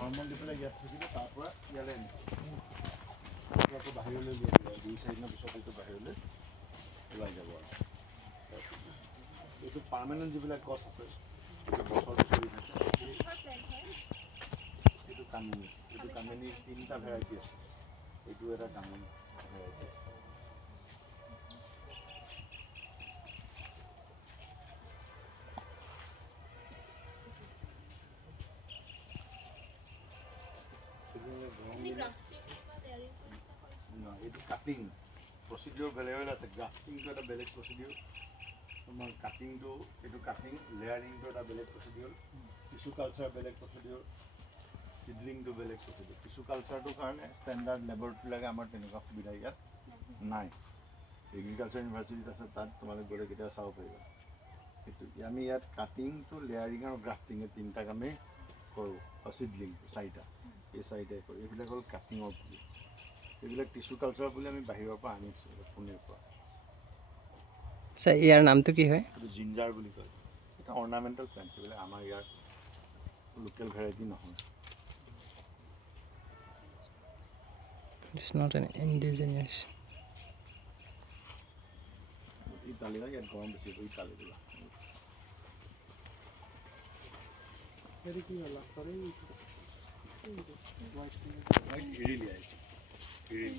hormone দি পেলাই ইয়াত থাকিলে তাৰ পৰা ইয়ালে আকৌ বাহিৰলৈ লৈ যাব 2-4 দিনৰ পিছত এইটো বাহিৰলৈ ওলাই যাব এইটো পাৰ্মানেন্ট যিবিলাক গছ আছে এইটো বছৰটো চলি থাকে এইটো কামিনী 3টা ভেৰাইটি আছে এইটো এটা কামিনী variety No, it is cutting procedure beleg hoy grafting to eta beleg procedure tomar cutting to etu cutting layering to eta beleg procedure tissue culture beleg procedure seedling to beleg procedure tissue culture to karone standard laboratory lage amar tenuka subida yat nai agriculture university ase tat tomare gole kita sao paiba etu ami yat cutting to layering and grafting e tinta kame koru seedling saita এই সাইডে করি এবিলা হল cutting of এবিলা tissue culture বলে আমি বাহিৰৰ পৰা আনিছো পুনেৰ পৰা স্যাৰ ইয়াৰ নামটো কি হয় জিঞ্জাৰ বুলি কয় এটা অৰ্নামেন্টাল প্ল্যান্ট বলে আমাৰ ইয়াৰ লোকাল ভ্যাৰাইটি নহয় It's not an indigenous Italia ইয়াত গৰম বেছি ইতালি দিলা এৰি কি হলা কৰে white really is really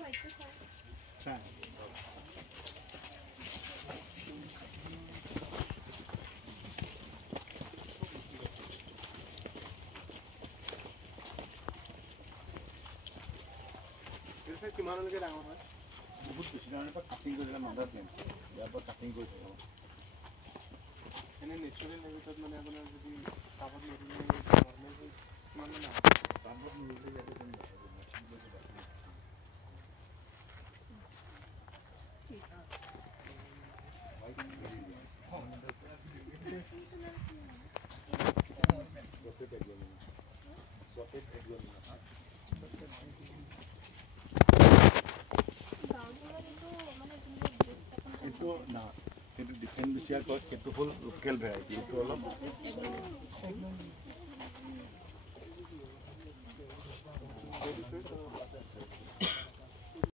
white to side ऐसे किमान लगे डांगर है बहुत बेसी डांगर पर कटिंग কৰিলে মাদাৰ প্লেন ইয়াৰ পৰা কাটিং কৰি থাকো এনে নেচাৰেল লেভেলত মানে আপোনাৰ যদি টাবত নিদিলে নরমাল মানে না টাবত নিদিলে ইয়াতে কোন itu na itu different bisa kok itu full local variety itu অলপ